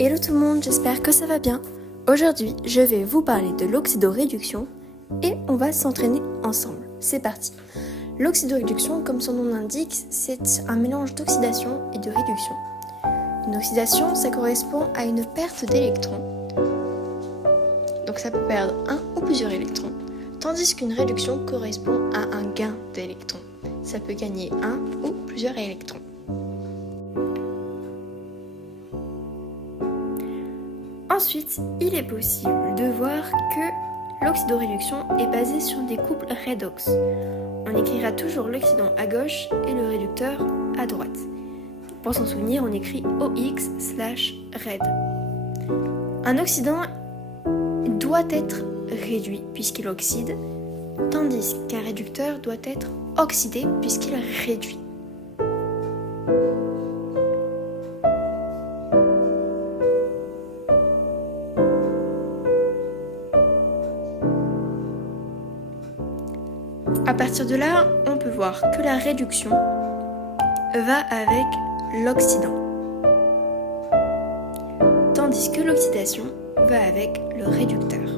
Hello tout le monde, j'espère que ça va bien. Aujourd'hui, je vais vous parler de l'oxydoréduction et on va s'entraîner ensemble. C'est parti. L'oxydoréduction, comme son nom l'indique, c'est un mélange d'oxydation et de réduction. Une oxydation, ça correspond à une perte d'électrons. Donc ça peut perdre un ou plusieurs électrons. Tandis qu'une réduction correspond à un gain d'électrons. Ça peut gagner un ou plusieurs électrons. Ensuite, il est possible de voir que l'oxydoréduction est basée sur des couples redox. On écrira toujours l'oxydant à gauche et le réducteur à droite. Pour s'en souvenir, on écrit OX/RED. Un oxydant doit être réduit puisqu'il oxyde, tandis qu'un réducteur doit être oxydé puisqu'il réduit. À partir de là, on peut voir que la réduction va avec l'oxydant, tandis que l'oxydation va avec le réducteur.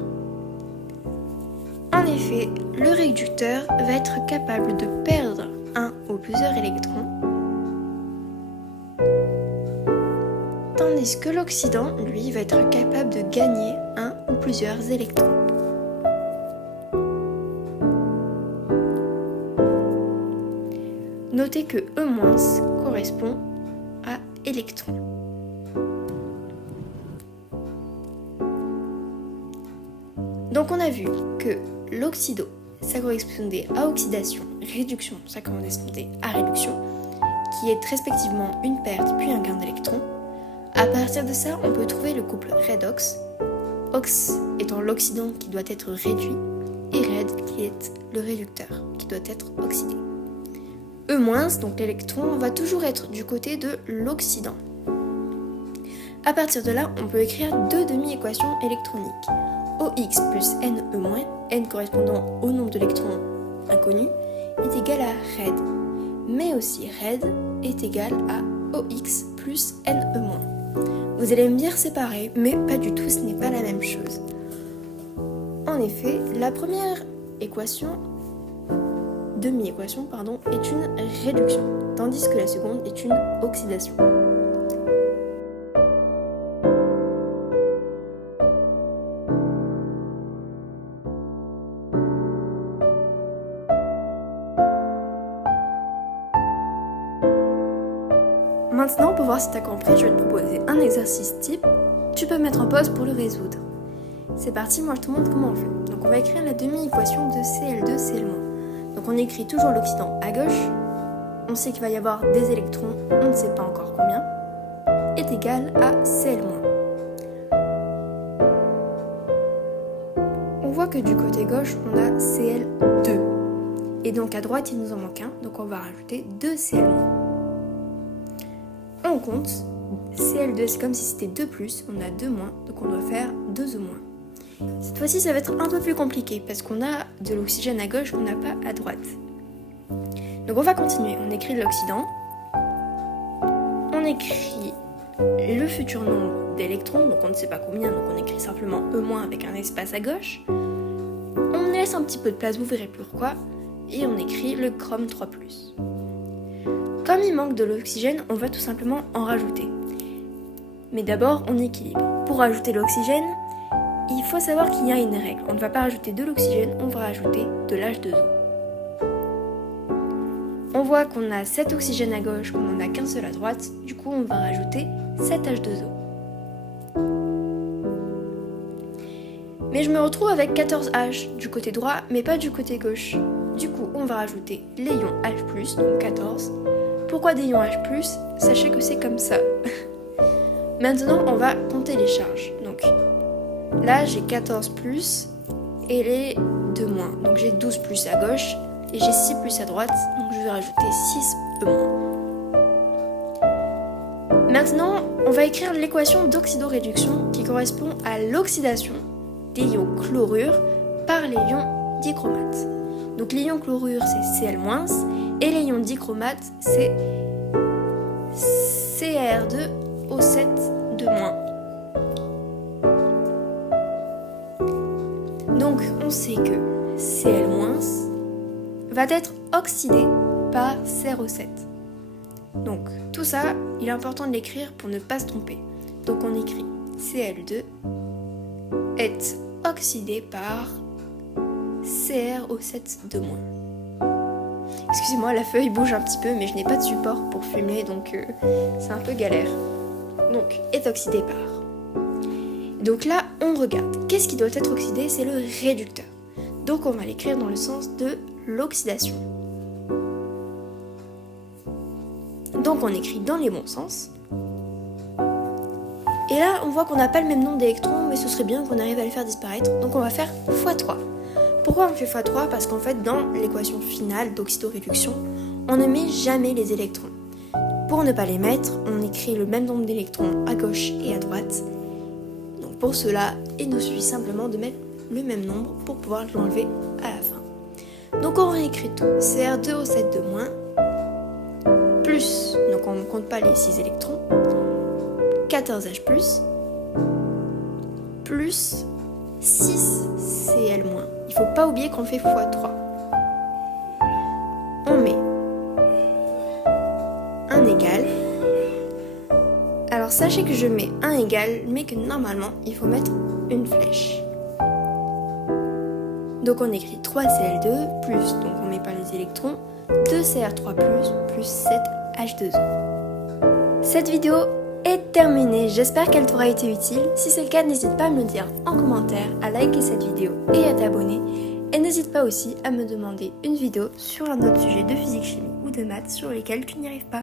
En effet, le réducteur va être capable de perdre un ou plusieurs électrons, tandis que l'oxydant, lui, va être capable de gagner un ou plusieurs électrons. Notez que E- correspond à électrons. Donc on a vu que l'oxydo, ça correspondait à oxydation, réduction, ça correspondait à réduction, qui est respectivement une perte puis un gain d'électrons. À partir de ça, on peut trouver le couple redox, ox étant l'oxydant qui doit être réduit, et red qui est le réducteur qui doit être oxydé. E-, donc l'électron, va toujours être du côté de l'oxydant. À partir de là, on peut écrire deux demi-équations électroniques. OX plus NE-, N correspondant au nombre d'électrons inconnus, est égal à RED. Mais aussi RED est égal à OX plus NE-. Vous allez me dire c'est pareil, mais pas du tout, ce n'est pas la même chose. En effet, la première demi-équation, est une réduction, tandis que la seconde est une oxydation. Maintenant, pour voir si tu as compris, je vais te proposer un exercice type. Tu peux mettre en pause pour le résoudre. C'est parti, moi je te montre comment on fait. Donc on va écrire la demi-équation de Cl2Cl-. Donc on écrit toujours l'oxydant à gauche. On sait qu'il va y avoir des électrons, on ne sait pas encore combien, est égal à Cl-. On voit que du côté gauche, on a Cl2. Et donc à droite, il nous en manque un, donc on va rajouter 2 Cl-. On compte, Cl2 c'est comme si c'était 2+, on a 2-, donc on doit faire 2 E-. Cette fois-ci ça va être un peu plus compliqué parce qu'on a de l'oxygène à gauche qu'on n'a pas à droite. Donc on va continuer, on écrit l'oxydant, on écrit le futur nombre d'électrons, donc on ne sait pas combien, donc on écrit simplement E- avec un espace à gauche. On laisse un petit peu de place, vous verrez pourquoi, et on écrit le chrome 3+. Comme il manque de l'oxygène, on va tout simplement en rajouter. Mais d'abord, on équilibre. Pour rajouter l'oxygène, il faut savoir qu'il y a une règle. On ne va pas rajouter de l'oxygène, on va rajouter de l'H2O. On voit qu'on a 7 oxygènes à gauche, qu'on n'en a qu'un seul à droite. Du coup, on va rajouter 7 H2O. Mais je me retrouve avec 14 H du côté droit, mais pas du côté gauche. Du coup, on va rajouter les ions H+, donc 14. Pourquoi des ions H+? Sachez que c'est comme ça. Maintenant, on va compter les charges. Donc là, j'ai 14+ et les 2-. Donc j'ai 12+ à gauche et j'ai 6+ à droite. Donc je vais rajouter 6 E-. Maintenant, on va écrire l'équation d'oxydoréduction qui correspond à l'oxydation des ions chlorure par les ions dichromates. Donc les ions chlorure, c'est Cl- et les ions dichromates, c'est Cr2O7 de moins. Donc on sait que Cl- va être oxydé par CrO7. Donc tout ça, il est important de l'écrire pour ne pas se tromper. Donc on écrit Cl2 est oxydé par CrO7-. Excusez-moi, la feuille bouge un petit peu, mais je n'ai pas de support pour filmer, donc c'est un peu galère. Donc, est oxydé par. Donc là, on regarde. Qu'est-ce qui doit être oxydé? C'est le réducteur. Donc on va l'écrire dans le sens de l'oxydation. Donc on écrit dans les bons sens. Et là, on voit qu'on n'a pas le même nombre d'électrons, mais ce serait bien qu'on arrive à les faire disparaître. Donc on va faire x3. Pourquoi on fait x3? Parce qu'en fait, dans l'équation finale d'oxydoréduction, on ne met jamais les électrons. Pour ne pas les mettre, on écrit le même nombre d'électrons à gauche et à droite. Donc pour cela, il nous suffit simplement de mettre le même nombre pour pouvoir l'enlever à la fin. Donc on réécrit tout. Cr2O7- plus, donc on ne compte pas les 6 électrons, 14H+, plus 6Cl-. Il ne faut pas oublier qu'on fait x3. On met un égal. Alors sachez que je mets un égal, mais que normalement, il faut mettre une flèche. Donc on écrit 3Cl2 plus, donc on ne met pas les électrons, 2Cr3+, plus 7H2O. Cette vidéo est terminée, j'espère qu'elle t'aura été utile. Si c'est le cas, n'hésite pas à me le dire en commentaire, à liker cette vidéo et à t'abonner. Et n'hésite pas aussi à me demander une vidéo sur un autre sujet de physique, chimie ou de maths sur lesquels tu n'y arrives pas.